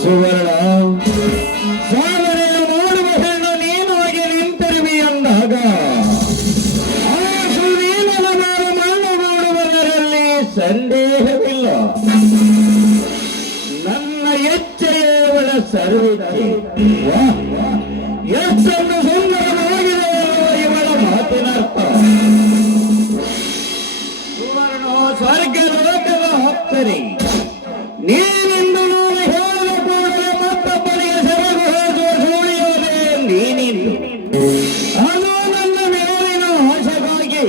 ಸುವರ್ಣ ಸಾಧನೆ ಮಾಡುವ ಹೆಣ್ಣು ನೀನಾಗಿ ನಿಂತಿರುವಿ ಅಂದಾಗ ಆ ಸುವೀನನ ಮೇಲೆ ಮಣ್ಣು ಮಾಡುವುದರಲ್ಲಿ ಸಂದೇಹವಿಲ್ಲ. ನನ್ನ ಎಚ್ಚೆಯವಳ ಸರ್ವಿದೆ. ಎಷ್ಟೊಂದು ಸುಂದರವಾಗಿದೆ ಇವಳ ಮಾತಿನರ್ಥ. ಸುವರ್ಣ ಸ್ವರ್ಗ ಲೋಕದ ಹತ್ತರಿ ನೀನಿಂದ ನಾನು ಹೇಳುವ ಕೂಡಲೇ ಮತ್ತೊಬ್ಬನಿಗೆ ಸೆರಗು ಹೋಗುವ ಸುಳಿಯೋದೆ ನೀನಿಂದು. ಅದು ನನ್ನ ಮೇಲಿನ ಆಸೆಗಾಗಿ.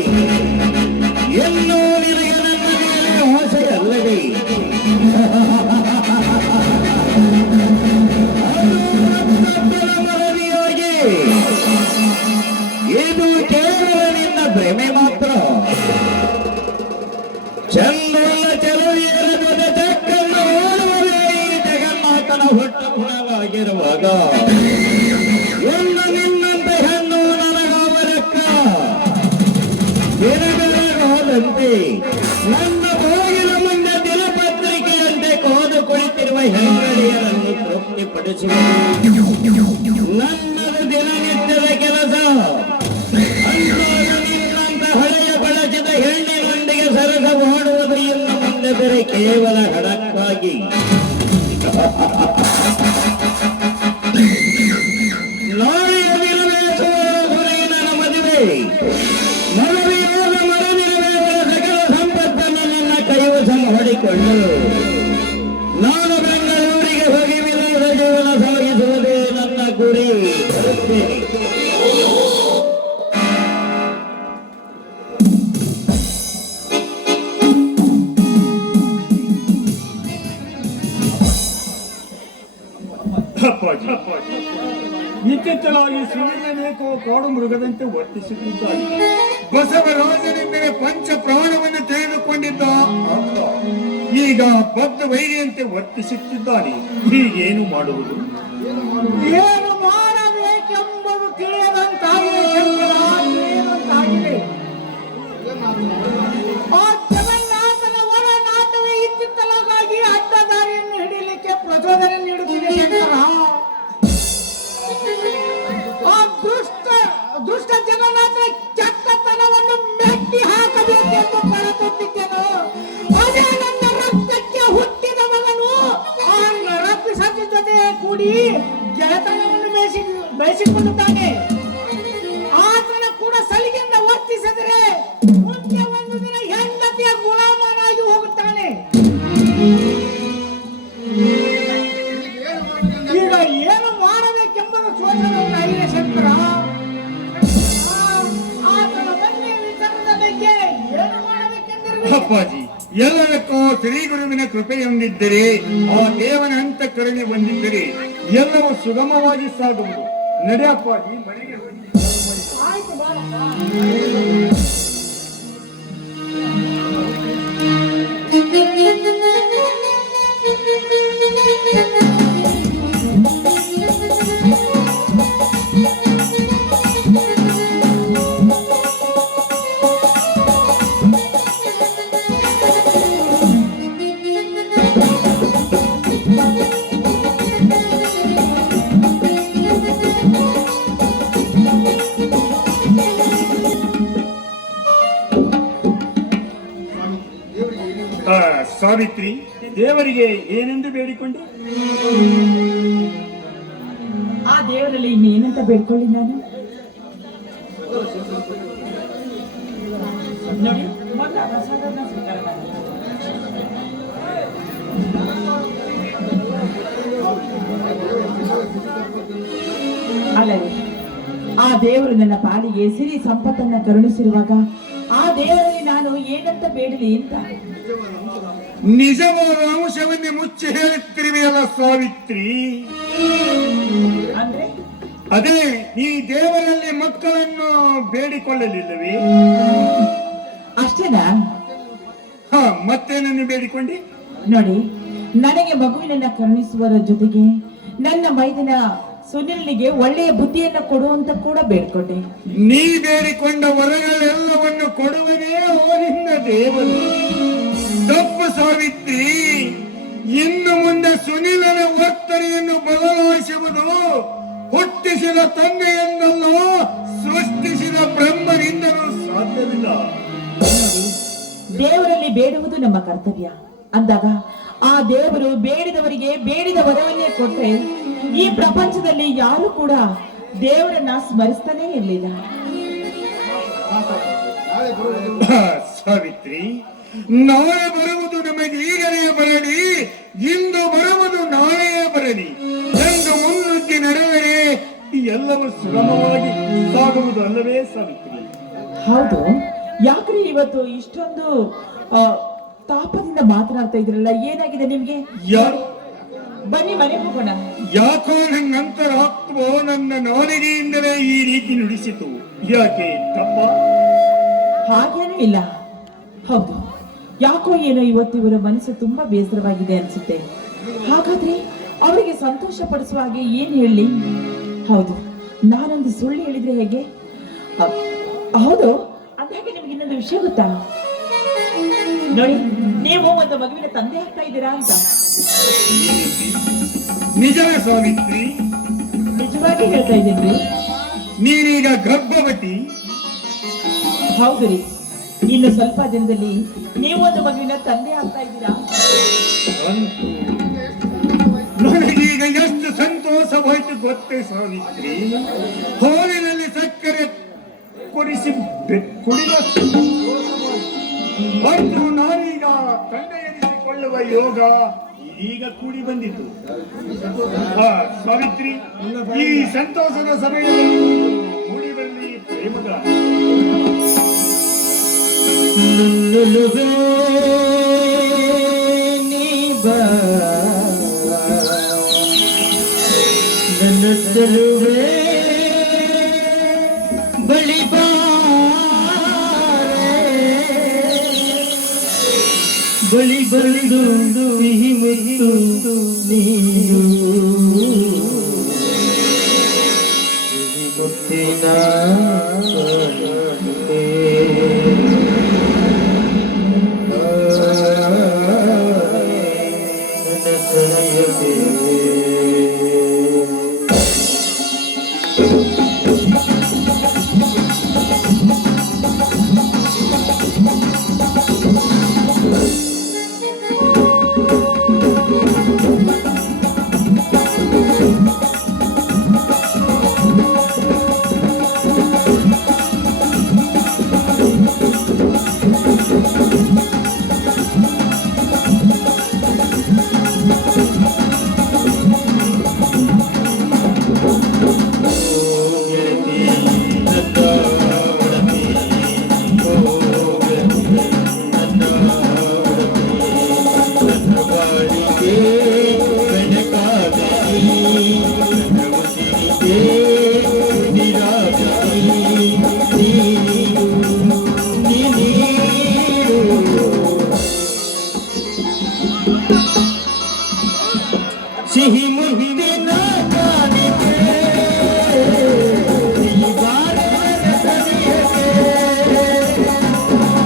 ಎಲ್ಲೋ ನಿನಗೆ ನನ್ನ ಮೇಲೆ ಆಸೆಯಲ್ಲವೇ? ಮನವಿಯಾಗಿ ಇದು ಕೇವಲ ನಿನ್ನ ಭ್ರಮೆ ಮಾತ್ರ. ಚಂದ್ರನ ಚೆಲುವಿಯರ ಜೊತೆ ಚಕ್ಕನ್ನು ಓಡುವುದೇ ಈ ಜಗನ್ನಾಥನ ಹೊಟ್ಟ ಗುಣವಾಗಿರುವಾಗ ಎಲ್ಲ ನಿನ್ನಂತೆ ಹೆಣ್ಣು ನನಗಾವರಕ್ಕ ದಿನಗಳಾದಂತೆ ನನ್ನ ಬಾಗಿಲ ಮುಂದೆ ದಿನಪತ್ರಿಕೆಯಂತೆ ಕಾದು ಕುಳಿತಿರುವ ಹೆಂಗಳೆಯರನ್ನು ತೃಪ್ತಿಪಡಿಸುವುದು ನನ್ನದು ದಿನನಿತ್ಯದ ಕೆಲಸ. ನಿನ್ನಂತ ಹಳೆಯ ಬಳಸಿದ ಹೆಣ್ಣಿನೊಂದಿಗೆ ಸರಸ ಮಾಡುವುದು ಇನ್ನು ಮುಂದೆ ಬೇರೆ ಕೇವಲ ಹಣಕ್ಕಾಗಿ. ನಾಳೆಯ ದಿನವೇ ನನ್ನ ಮದುವೆ. ಮದುವೆಯಾದ ಮರುದಿನವೇ ಸಕಲ ಸಂಪತ್ತನ್ನು ನನ್ನ ಕೈವಶ ಮಾಡಿಕೊಂಡು ನಾನು ಬೆಂಗಳೂರಿಗೆ ಹೋಗಿ ವಿಲಾಸ ಜೀವನ ಸಾಗಿಸುವುದೇ ನನ್ನ ಗುರಿ. ಇತ್ತೀಚಲಾಗಿ ಸುವರ್ಣನೇಕೋ ಕಾಡು ಮೃಗದಂತೆ ವರ್ತಿಸುತ್ತಿದ್ದಾನೆ. ಬಸವರಾಜನೆಂದರೆ ಪಂಚ ಪ್ರಾಣವನ್ನು ತೆಗೆದುಕೊಂಡಿದ್ದ ಈಗ ಬದ್ಧ ವೈರಿಯಂತೆ ವರ್ತಿಸುತ್ತಿದ್ದಾನೆ. ಹೀಗೇನು ಮಾಡುವುದು? ಏನು ಮಾಡಬೇಕೆಂಬುದು ತಿಳಿಯದಂತಾಗಿದೆ. ಆ ಜಗನ್ನಾಥನ ಒಳನಾಟವೇ ಇತ್ತಿತ್ತಲಾಗಿ ಅಡ್ಡ ದಾರಿಯನ್ನು ಹಿಡಿಯಲಿಕ್ಕೆ ಪ್ರಚೋದನೆ ನೀಡುತ್ತಿದೆ ಶಂಕರ. ಆ ದುಷ್ಟ ಜಗನ್ನಾಥನ ಕೆಟ್ಟತನವನ್ನು ಮೆಟ್ಟಿ ಹಾಕಬೇಕೆಂದು ಕಳತೊಟ್ಟಿದ್ದೆನು. ಅದೇ ನನ್ನ ರಕ್ತಕ್ಕೆ ಹುಟ್ಟಿದ ಮಗನು ಆ ನರಪಿಶಾಚಿ ಜೊತೆ ಕೂಡಿ ಗೆಳೆತನವನ್ನು ಬೆಳೆಸಿಕೊಳ್ಳುತ್ತಾನೆ. ಆತನ ಕೂಡ ಸಲಿಗೆಯಿಂದ ವರ್ತಿಸಿದರೆ ಮುಂದೆ ಒಂದು ದಿನ ಹೆಂಡತಿಯ ಗುಲಾಮನಾಗಿ ಹೋಗುತ್ತಾನೆ. ಈಗ ಏನು ಮಾಡಬೇಕೆಂಬುದು ಚೋದನವನ್ನು ಐರೆ ಶಂಕರ. ಆತನ ಬನ್ನಿ ವಿಚಾರದ ಬಗ್ಗೆ ಏನು ಮಾಡಬೇಕೆಂದಿರುವೆ? ಅಪ್ಪಾಜಿ, ಎಲ್ಲದಕ್ಕೂ ಶ್ರೀ ಗುರುವಿನ ಕೃಪೆಯೊಂದಿದ್ದರೆ, ಆ ದೇವನ ಅಂತಃಕರಣೆ ಹೊಂದಿದ್ದರೆ ಎಲ್ಲವೂ ಸುಗಮವಾಗಿ ಸಾಗುವುದು. ನಡೆ ಅಪ್ಪಾಜಿ, ಮನೆಗೆ ಹೋಗಿ. ಆಯ್ತು ಬಾ. ಸಾವಿತ್ರಿ, ದೇವರಿಗೆ ಏನೆಂದು ಬೇಡಿಕೊಂಡೆ? ಆ ದೇವರಲ್ಲಿ ಇನ್ನೇನಂತ ಬೇಡ್ಕೊಳ್ಳಿ ನಾನು? ನೋಡಿ, ಮೊದಲ ಪ್ರಸಾದನ ಸ್ವೀಕಾರ ಮಾಡಿ. ಅಲ್ಲದೆ ಆ ದೇವರು ನನ್ನ ಪಾಲಿಗೆ ಸಿರಿ ಸಂಪತ್ತನ್ನ ಕರುಣಿಸಿರುವಾಗ ಆ ದೇವರಲ್ಲಿ ನಾನು ಏನಂತ ಬೇಡಲಿ ಅಂತ. ನಿಜವಾದ ಅಂಶವನ್ನೇ ಮುಚ್ಚಿ ಹೇಳುತ್ತಿರುವೆಯಲ್ಲ ಸಾವಿತ್ರಿ. ಅಂದ್ರೆ ಅದೇ, ಈ ದೇವರಲ್ಲಿ ಮಕ್ಕಳನ್ನು ಬೇಡಿಕೊಳ್ಳಲಿಲ್ಲವೇ? ಅಷ್ಟೇನಾ? ಮತ್ತೇನನ್ನು ಬೇಡಿಕೊಂಡಿ? ನೋಡಿ, ನನಗೆ ಮಗುವಿನನ್ನ ಕರುಣಿಸುವರ ಜೊತೆಗೆ ನನ್ನ ಮೈದಿನ ಸುನಿಲ್ನಿಗೆ ಒಳ್ಳೆಯ ಬುದ್ಧಿಯನ್ನ ಕೊಡುವಂತ ಕೂಡ ಬೇಡ್ಕೊಂಡೆ. ನೀ ಬೇಡಿಕೊಂಡ ವರಗಳೆಲ್ಲವನ್ನು ಕೊಡುವನೇ ಅವರಿಂದ ದೇವರು. ತಪ್ಪು ಸಾವಿತ್ರಿ. ಇನ್ನು ಮುಂದೆ ಸುನಿಲನ ವರ್ತನೆಯನ್ನು ಬದಲಾಯಿಸುವುದು ಹುಟ್ಟಿಸಿದ ತಂದೆಯಿಂದಲೋ ಸೃಷ್ಟಿಸಿದ ಬ್ರಹ್ಮನಿಂದಲೂ ಸಾಧ್ಯವಿಲ್ಲ. ದೇವರಲ್ಲಿ ಬೇಡುವುದು ನಮ್ಮ ಕರ್ತವ್ಯ ಅಂದಾಗ ಆ ದೇವರು ಬೇಡಿದವರಿಗೆ ಬೇಡಿದ ವರವನ್ನೇ ಕೊಟ್ಟರೆ ಈ ಪ್ರಪಂಚದಲ್ಲಿ ಯಾರು ಕೂಡ ದೇವರನ್ನ ಸ್ಮರಿಸ್ತಾನೇ ಇರಲಿಲ್ಲ. ಸಾವಿತ್ರಿ, ನಾಳೆ ಬರುವುದು ನಮಗೆ ಈಗಲೇ ಬರಲಿ, ಇಂದು ಬರುವುದು ನಾಳೆಯೇ ಬರಲಿ ಎಂದು ಮುನ್ನುಗ್ಗಿ ನಡೆದರೆ ಎಲ್ಲವೂ ಸುಗಮವಾಗಿ ಸಾಗುವುದು ಅಲ್ಲವೇ ಸಾವಿತ್ರಿ? ಹೌದು, ಯಾಕ್ರಿ ಇವತ್ತು ಇಷ್ಟೊಂದು ತಾಪದಿಂದ ಮಾತನಾಡ್ತಾ ಇದ್ರಲ್ಲ, ಏನಾಗಿದೆ ನಿಮ್ಗೆ? ಬನ್ನಿ ಮನೆ ಹೋಗೋಣ. ಯಾಕೋ ನಂತರ ಆತ್ಮೋ ನನ್ನ ನಾಲಿಗೆಯಿಂದಲೇ ಈ ರೀತಿ ನುಡಿಸಿತು. ಯಾಕೆ ತಪ್ಪ? ಹಾಗೇನೂ ಇಲ್ಲ. ಹೌದು, ಯಾಕೋ ಏನೋ ಇವತ್ತು ಇವರ ಮನಸ್ಸು ತುಂಬಾ ಬೇಸರವಾಗಿದೆ ಅನ್ಸುತ್ತೆ. ಹಾಗಾದ್ರೆ ಅವರಿಗೆ ಸಂತೋಷ ಪಡಿಸುವ ಹಾಗೆ ಏನ್ ಹೇಳಿ? ಹೌದು, ನಾನೊಂದು ಸುಳ್ಳು ಹೇಳಿದ್ರೆ ಹೇಗೆ? ಹೌದು, ಅಂದಾಗೆ ನಿಮ್ಗೆ ಇನ್ನೊಂದು ವಿಷಯ ಗೊತ್ತಾ? ನೋಡಿ, ನೀವು ಒಂದು ಮಗುವಿನ ತಂದೆ ಆಗ್ತಾ ಇದ್ದೀರಾ ಅಂತ. ನಿಜವೇ ಸಾವಿತ್ರಿ? ನಿಜವಾಗಿ ಹೇಳ್ತಾ ಇದ್ದೀನಿ. ನೀನೀಗ ಗರ್ಭವತಿ? ಹೌದು ರೀ, ಇನ್ನು ಸ್ವಲ್ಪ ದಿನದಲ್ಲಿ ನೀವು ಒಂದು ಮಗುವಿನ ತಂದೆ ಆಗ್ತಾ ಇದ್ದೀರಾ. ನನಗೀಗ ಎಷ್ಟು ಸಂತೋಷವಾಯಿತು ಗೊತ್ತೇ ಸಾವಿತ್ರಿ. ಹೋಲಿನಲ್ಲಿ ಸಕ್ಕರೆ ಕುಡಿಸಿ ಕುಡಿದಷ್ಟು ಮತ್ತು ನಾನೀಗ ತಂದೆ ಎನಿಸಿಕೊಳ್ಳುವ ಯೋಗ ಈಗ ಕೂಡಿ ಬಂದಿತು. ಸಾವಿತ್ರಿ, ಈ ಸಂತೋಷದ ಸಮಯದಲ್ಲಿ ಮೂಡಿ ಬರಲಿ ಪ್ರೇಮದ ನನ್ನಲುವೆ ನೀ ಬಾ, ನನ್ನ ಚೆಲುವೆ ಬಳಿ ಬಳಿ ಬಂದು ಸಿಹಿ ಮುತ್ತು ನೀರು, ಸಿಹಿ ಮುತ್ತಿನ ಸಿಹಿ ಮುತ್ತಿನ ಕಾಣಿಕೆ ಈ ಬಾರಿನ ಸನಿಹಕ್ಕೆ,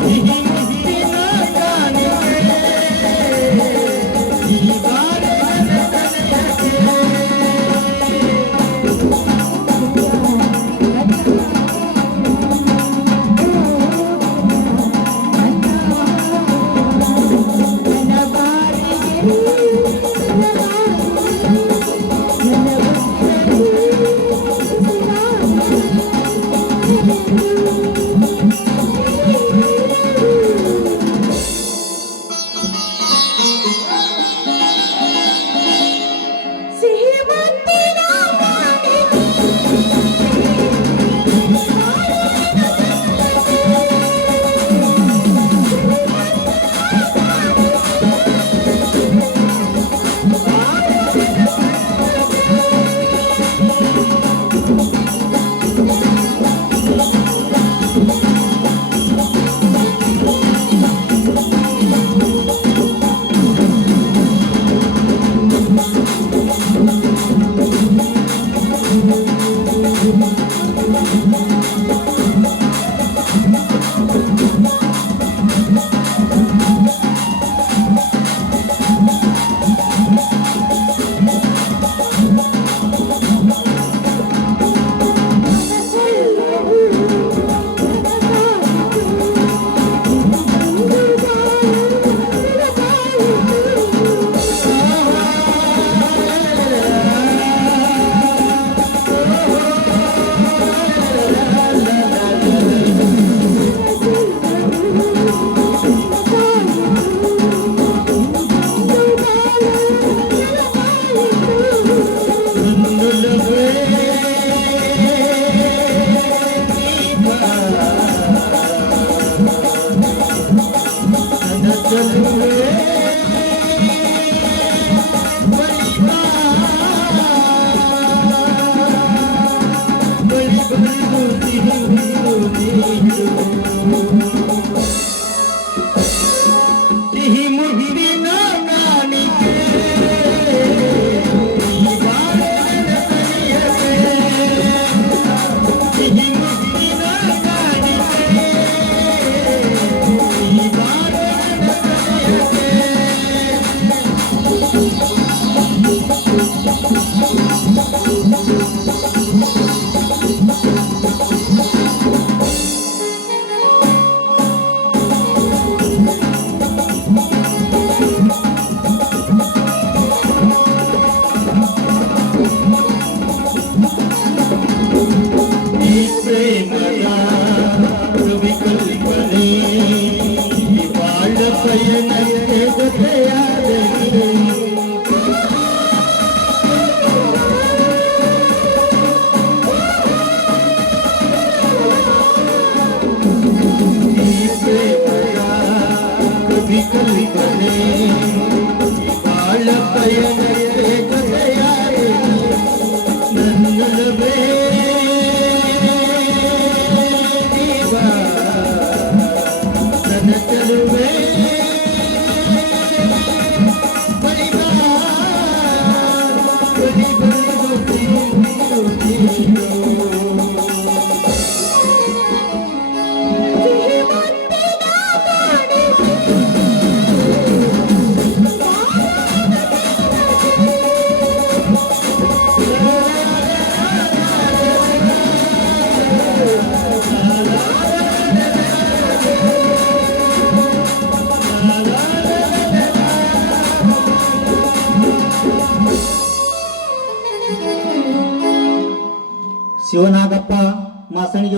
ಸಿಹಿ ಮುತ್ತಿನ ಕಾಣಿಕೆ ಈ ಬಾರಿನ ಸನಿಹಕ್ಕೆ. ಪಯಣಕ್ಕೆ ಜೊತೆಯಾಗಿ ನನ್ನಲ್ಲವೇ ಜೀವ ನನ್ನ ಚೆಲುವೆ ಬಳಿ ಬಾ, ಬಳಿ ನೀನು. ಶಿವನಾಗಪ್ಪ ಮಾಸಣಿಗೆ